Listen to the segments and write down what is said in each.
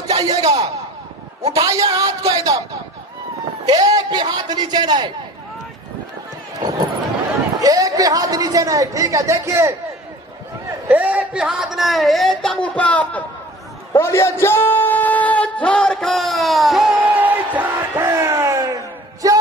रुक जाइएगा, उठाइए हाथ को एकदम, एक भी हाथ नीचे नहीं, एक भी हाथ नीचे नहीं, ठीक है। देखिए, एक भी हाथ नहीं, एकदम ऊपर। बोलिए जय झारखंड, जय झारखंड, जय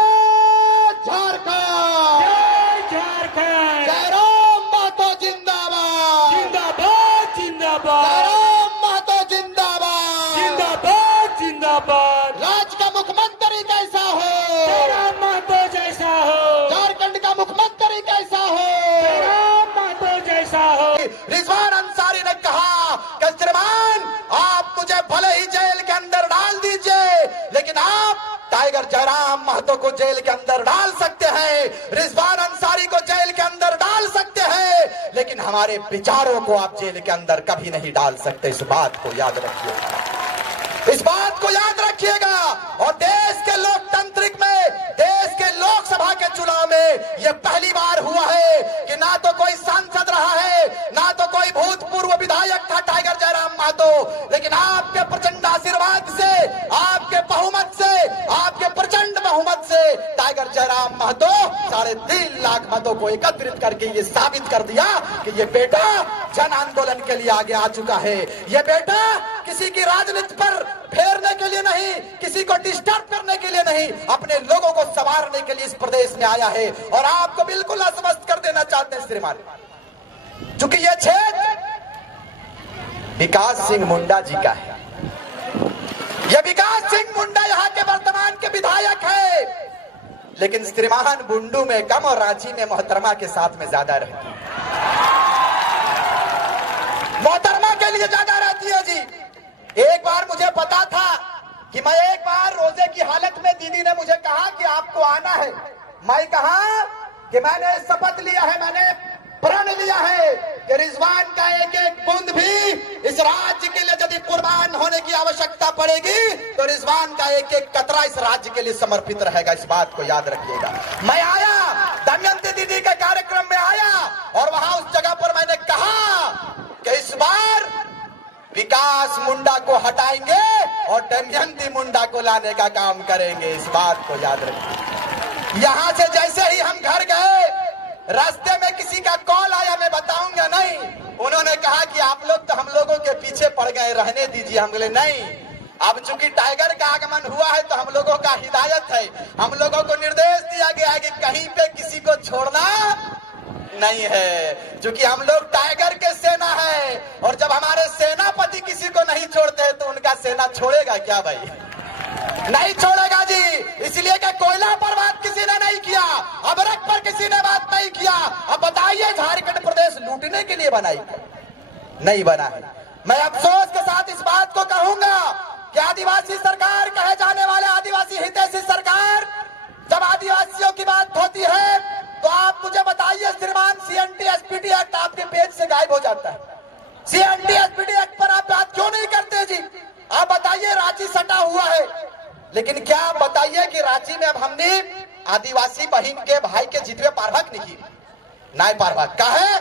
झारखंड, जय झारखंड, जयराम महतो जिंदाबाद, जिंदाबाद जिंदाबाद, जयराम महतो जिंदाबाद, जिंदाबाद जिंदाबाद। राज्य का मुख्यमंत्री कैसा हो, जयराम महतो जैसा हो, झारखंड का मुख्यमंत्री कैसा हो, जयराम महतो जैसा हो। रिजवान अंसारी ने कहा कि श्रीमान आप मुझे भले ही जेल के अंदर डाल दीजिए, लेकिन आप टाइगर जयराम महतो को जेल के अंदर डाल सकते हैं, रिजवान अंसारी को जेल के अंदर डाल सकते हैं, लेकिन हमारे विचारों को आप जेल के अंदर कभी नहीं डाल सकते। इस बात को याद रखिएगा, इस बात को याद रखिएगा। और देश के लोकतांत्रिक में, देश के लोकसभा के चुनाव में यह पहली बार हुआ है कि ना तो कोई सांसद रहा है, ना तो कोई भूतपूर्व विधायक था टाइगर जयराम महतो, लेकिन आपके प्रचंड आशीर्वाद से, आपके बहुमत से, आपके प्रचंड बहुमत से टाइगर जयराम महतो 3.5 लाख मतों को एकत्रित करके ये साबित कर दिया कि ये बेटा जन आंदोलन के लिए आगे आ चुका है। ये बेटा किसी की राजनीति पर फेरने के लिए नहीं, किसी को डिस्टर्ब करने के लिए नहीं, अपने लोगों को संवारने के लिए इस प्रदेश में आया है। और आपको बिल्कुल आश्वस्त कर देना चाहते हैं श्रीमान, चूंकि यह क्षेत्र विकास सिंह मुंडा जी का है, यह विकास सिंह मुंडा यहाँ के वर्तमान के विधायक है, लेकिन श्रीमान बुंडू में कम और रांची में मोहतरमा के साथ में ज्यादा रहती है, मोहतरमा के लिए ज्यादा रहती है जी। एक बार मुझे पता था कि मैं एक बार रोजे की हालत में दीदी ने मुझे कहा कि आपको आना है, मैं कहा कि मैंने शपथ लिया है, मैंने प्रण लिया है कि रिजवान का एक एक बूंद भी इस राज्य के लिए यदि कुर्बान होने की आवश्यकता पड़ेगी तो रिजवान का एक एक कतरा इस राज्य के लिए समर्पित रहेगा। इस बात को याद रखिएगा। मैं आया, दमयंती दीदी के कार्यक्रम में आया और वहां उस जगह पर मैंने कहा कि इस बार विकास मुंडा को हटाएंगे और दमयंती मुंडा को लाने का काम करेंगे। इस बात को याद रखिए। यहां से जैसे ही हम घर गए, रास्ते में किसी का कॉल आया, मैं बताऊंगा नहीं, उन्होंने कहा कि आप लोग तो हम लोगों के पीछे पड़ गए, रहने दीजिए। हम बोले नहीं, अब चूंकि टाइगर का आगमन हुआ है तो हम लोगों का हिदायत है, हम लोगों को निर्देश दिया गया है कि कहीं पे किसी को छोड़ना नहीं है, क्योंकि हम लोग टाइगर के सेना है। और जब हमारे सेनापति किसी को नहीं छोड़ते हैं तो उनका सेना छोड़ेगा क्या भाई? नहीं छोड़ेगा जी। इसलिए कि कोयला पर बात किसी ने नहीं किया, अबरक पर किसी ने बात नहीं किया। अब बताइए झारखंड प्रदेश लूटने के लिए बनाई नहीं बना है। मैं अफसोस के साथ इस बात को कहूंगा कि आदिवासी सरकार कहे जाने वाले आदिवासी हितैषी सरकार, जब आदिवासियों की बात होती है तो आप मुझे बताइए श्रीमान, सीएनटी एसपीटी एक्ट आपके पेज से गायब हो जाता है। सीएनटी एसपीटी एक्ट पर आप बात क्यों नहीं करते जी? आप बताइए, रांची सटा हुआ है, लेकिन क्या आप बताइए कि रांची में अब हमने आदिवासी बहन के भाई के जितने पार्वक नहीं की, नाय पार्वक का है,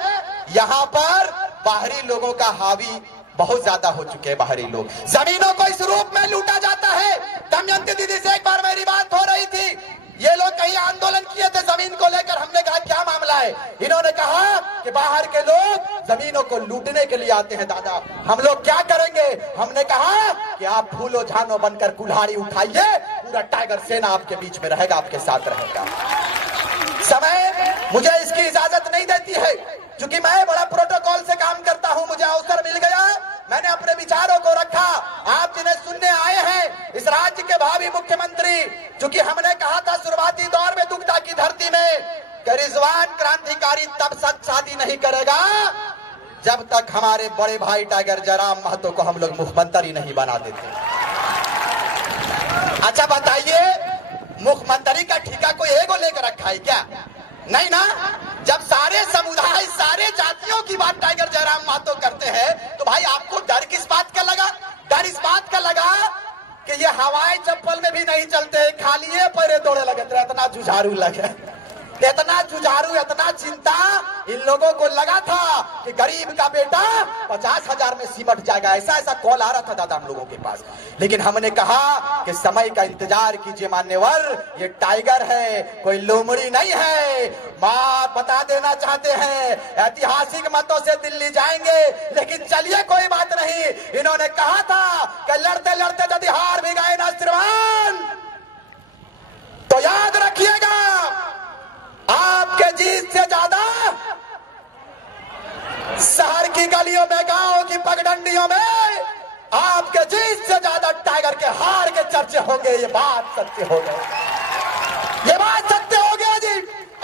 यहाँ पर बाहरी लोगों का हावी बहुत ज्यादा हो चुके हैं। बाहरी लोग, जमीनों को इस रूप में लूटा जाता है। दमयंती दीदी से एक बार मेरी बात हो रही थी, ये लोग कहीं आंदोलन किए थे जमीन को लेकर, हमने कहा क्या मामला है? इन्होंने कहा कि बाहर के लोग जमीनों को लूटने के लिए आते हैं दादा, हम लोग क्या करेंगे? हमने कहा कि आप फूलो झानो बनकर कुल्हाड़ी उठाइए, पूरा टाइगर सेना आपके बीच में रहेगा, आपके साथ रहेगा। समय मुझे इसकी इजाजत नहीं देती है, क्योंकि मैं बड़ा प्रोटोकॉल से काम करता हूं, मुझे अवसर मिल गया, मैंने अपने विचारों को रखा। आप जिन्हें सुनने आए हैं इस राज्य के भावी मुख्यमंत्री, क्योंकि हमने कहा था शुरुआती दौर में दुग्धा की धरती में कि रिजवान क्रांतिकारी तब तक शादी नहीं करेगा जब तक हमारे बड़े भाई टाइगर जयराम महतो को हम लोग मुख्यमंत्री नहीं बना देते। अच्छा बताइए, मुख्यमंत्री का ठेका कोई एगो लेकर रखा है क्या? नहीं ना। जब सारे समुदाय, सारे जातियों की बात टाइगर जयराम महतो करते हैं तो भाई आपको डर किस बात का लगा? डर इस बात का लगा कि ये हवाई चप्पल में भी नहीं चलते, खाली पैरे दौड़े लगे, इतना जुझारू लगे। इतना जुझारू, इतना चिंता इन लोगों को लगा था कि गरीब का बेटा 50,000 में सिमट जाएगा। ऐसा कॉल आ रहा था दादा हम लोगों के पास। लेकिन हमने कहा कि समय का इंतजार कीजिए मान्यवर, ये टाइगर है, कोई लोमड़ी नहीं है। मां बता देना चाहते हैं ऐतिहासिक मतों से दिल्ली जाएंगे, लेकिन चलिए कोई बात नहीं। इन्होंने कहा था कि लड़ते लड़ते यदि हार भी गए ना श्रीमान, तो याद रखिएगा आपके जीत से ज्यादा शहर की गलियों में, गांव की पगडंडियों में आपके जीत से ज्यादा टाइगर के हार के चर्चे होंगे। ये बात सत्य हो गई, ये बात सत्य हो गया जी।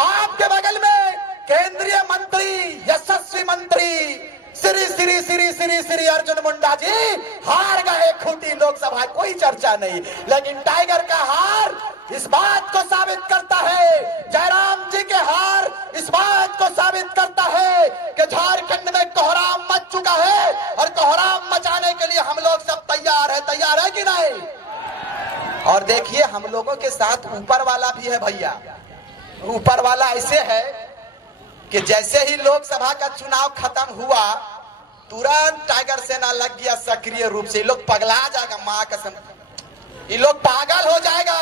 आपके बगल में केंद्रीय मंत्री, यशस्वी मंत्री श्री अर्जुन मुंडा जी हार गए खूंटी लोकसभा, कोई चर्चा नहीं। लेकिन टाइगर का हार इस बात को साबित करता है, जयराम जी के हार इस बात को साबित करता है कि झारखंड में कोहराम मच चुका है और कोहराम मचाने के लिए हम लोग सब तैयार है कि नहीं। और देखिए हम लोगों के साथ ऊपर वाला भी है भैया। ऊपर वाला ऐसे है कि जैसे ही लोकसभा का चुनाव खत्म हुआ तुरंत टाइगर सेना लग गया सक्रिय रूप से। ये लोग पगला जाएगा, मां कसम, ये लोग पागल हो जाएगा,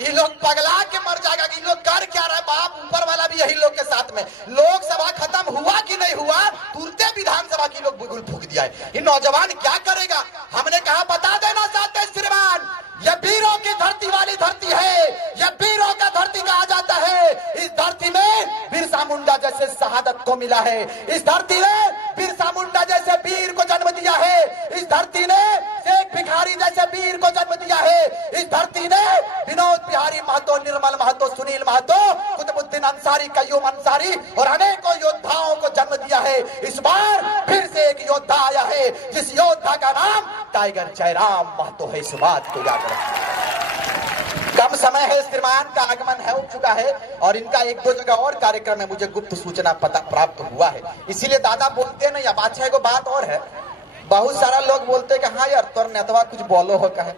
ये लोग पगला के मर जाएगा कि लोग कर क्या रहा है। बाप ऊपर वाला भी यही लोग के साथ में। लोकसभा खत्म हुआ कि नहीं हुआ, तुरंत विधानसभा की लोग बिगुल फूक दिया है। ये नौजवान क्या करेगा। हमने कहा बता देना चाहते श्रीमान, यह वीरों की धरती वाली धरती है, यह वीरों का धरती कहा जाता है। इस धरती में बिरसा मुंडा जैसे शहादत को मिला है, इस धरती ने बिरसा मुंडा जैसे वीर को जन्म दिया है, इस धरती ने शेख भिखारी जैसे वीर को जन्म दिया है, इस धरती ने विनोद बिहारी महतो, निर्मल महतो, सुनील महतो, कुतुबुद्दीन अंसारी, कय्यूम अंसारी और अनेकों योद्धाओं को जन्म दिया है। इस बार फिर से एक योद्धा आया है, जिस योद्धा का नाम टाइगर जयराम महतो है। इस बात को याद रखिए। कम समय है, श्रीमान का आगमन हो चुका है और इनका एक दो जगह और कार्यक्रम है, मुझे गुप्त सूचना पता प्राप्त हुआ है, इसीलिए दादा बोलते नहीं। अब अच्छा एगो बात और है, बहुत सारा लोग बोलते कि हाँ यार तोर नेतवा कुछ बोलो हो कहे।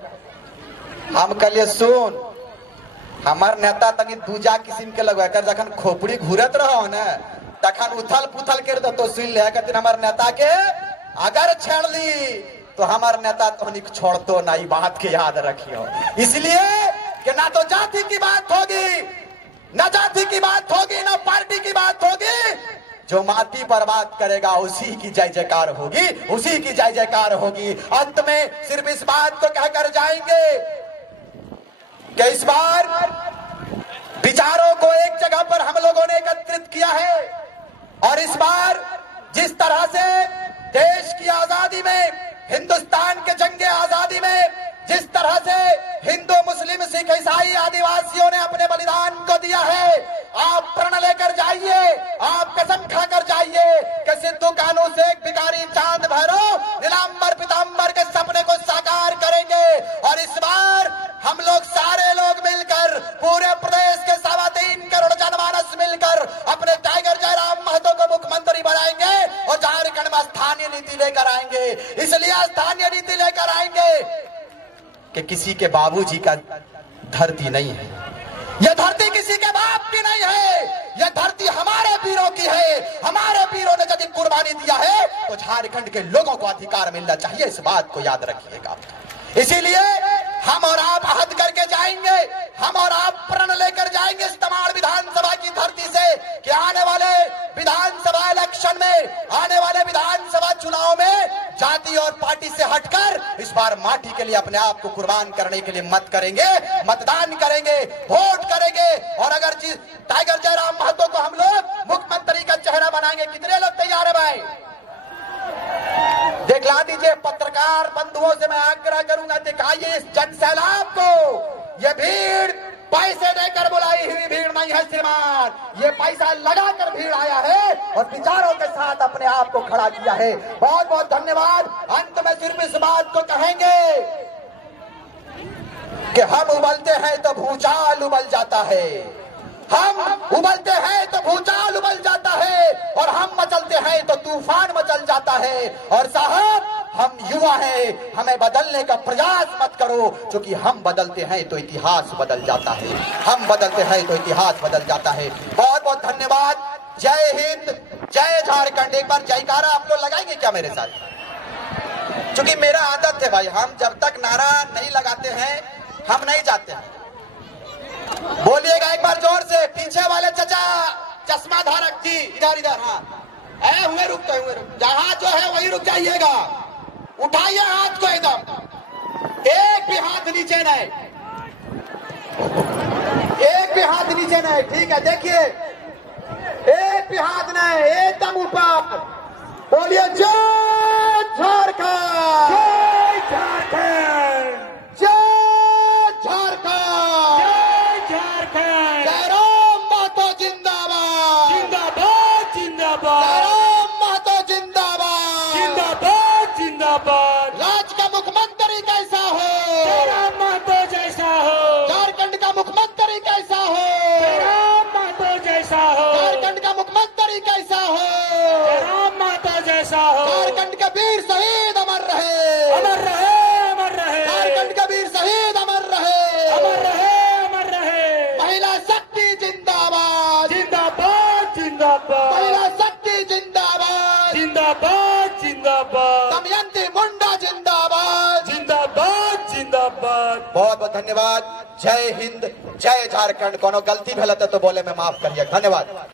हम कहलिए सुन, हमार नेता तनी दूजा किस्म के लगवा कर जखन खोपड़ी घूरत रहो न तखन उथल पुथल कर दो तो सुन ले कहते हमार नेता के अगर छेड़ ली तो हमार नेता तो छोड़ तो नहीं, बात के याद रखियो। इसलिए कि ना तो जाति की बात होगी, ना जाति की बात होगी, ना पार्टी की बात होगी। जो माटी पर बात करेगा उसी की जय जयकार होगी, उसी की जय जयकार होगी। अंत में सिर्फ इस बात को कहकर जाएंगे कि इस बार विचारों को एक जगह पर हम लोगों ने एकत्रित किया है और इस बार जिस तरह से देश की आजादी में, हिंदुस्तान के जंगे आजादी में जिस तरह से हिंदू, मुस्लिम, सिख, ईसाई, आदिवासियों ने अपने बलिदान को दिया है, आप प्रण लेकर जाइए, आप कसम खाकर जाइए कि सिद्धू कानू, शेख भिखारी, चांद भैरव, नीलांबर पीतांबर के सपने को साकार करेंगे। और इस बार हम लोग सारे लोग मिलकर पूरे प्रदेश के 3.25 करोड़ जनमानस मिलकर अपने टाइगर जयराम महतो को मुख्यमंत्री बनाएंगे और झारखंड में स्थानीय नीति लेकर आएंगे। इसलिए स्थानीय नीति लेकर आएंगे कि किसी के बाबूजी का धरती नहीं है, यह धरती किसी के बाप की नहीं है, यह धरती हमारे वीरों की है। हमारे वीरों ने यदि कुर्बानी दिया है तो झारखंड के लोगों को अधिकार मिलना चाहिए। इस बात को याद रखिएगा। इसीलिए हम और आप अहद करके जाएंगे, हम और आप प्रण लेकर जाएंगे इस तमाड़ विधानसभा की धरती से कि आने वाले विधानसभा इलेक्शन में, आने वाले विधानसभा चुनाव में जाति और पार्टी से हटकर इस बार माटी के लिए अपने आप को कुर्बान करने के लिए मत करेंगे, मतदान करेंगे, वोट करेंगे। और अगर टाइगर जयराम महतो को हम लोग मुख्यमंत्री का चेहरा बनाएंगे, कितने लोग तैयार है भाई? दिखला दीजिए। पत्रकार बंधुओं से मैं आग्रह करूंगा, दिखाइए इस जन सैलाब को। ये भीड़ पैसे देकर बुलाई हुई भीड़ नहीं है श्रीमान, ये पैसा लगाकर भीड़ आया है और विचारों के साथ अपने आप को खड़ा किया है। बहुत बहुत धन्यवाद। अंत में सिर्फ इस बात को कहेंगे कि हम उबलते हैं तो भूचाल उबल जाता है, हम उबलते हैं तो भूचाल उबल जाता है, और हम मचलते हैं तो तूफान मचल जाता है। और साहब, हम युवा हैं, हमें बदलने का प्रयास मत करो, क्योंकि हम बदलते हैं तो इतिहास बदल जाता है। हम बदलते हैं तो इतिहास बदल जाता है। बहुत बहुत धन्यवाद। जय हिंद, जय झारखंड। एक बार जयकारा आप लोग लगाएंगे क्या मेरे साथ? क्योंकि मेरा आदत है भाई, हम जब तक नारा नहीं लगाते हैं हम नहीं जाते हैं। बोलिएगा एक बार जोर से। पीछे वाले चचा चश्मा धारक जी, इधर इधर। हाँ, हुए रुक जहां जो है वही रुक जाइएगा। उठाइए हाथ को एकदम, एक भी हाथ नीचे नहीं, एक भी हाथ नीचे नहीं। ठीक है, देखिए, एक भी हाथ नहीं, एकदम ऊपर। बोलिए जय झारखंड, जय झारखंड, जय झारखंड, जय झारखंड। जय राम महतो जिंदाबाद, जिंदाबाद, जय जिंदाबाद, राम महतो जिंदाबाद। जिंदाबाद, जिंदाबाद। राज्य का मुख्यमंत्री कैसा हो? जय राम महतो जैसा हो, झारखंड का मुख्यमंत्री कैसा हो? जय राम महतो जैसा हो, झारखंड का मुख्यमंत्री कैसा हो? जय राम महतो जैसा हो। झारखंड के वीर शहीद अमर रहे, अमर रहे, अमर रहे। झारखंड के वीर शहीद अमर रहे, अमर रहे, अमर रहे। महिला शक्ति जिंदाबाद, जिंदाबाद, जिंदाबाद, महिला शक्ति जिंदाबाद, जिंदाबाद, जिंदाबाद, दमयंती मुंडा जिंदाबाद, जिंदाबाद, जिंदाबाद। बहुत बहुत धन्यवाद। जय हिंद, जय झारखंड। कोनो गलती भेल तो बोले में माफ करिए। धन्यवाद।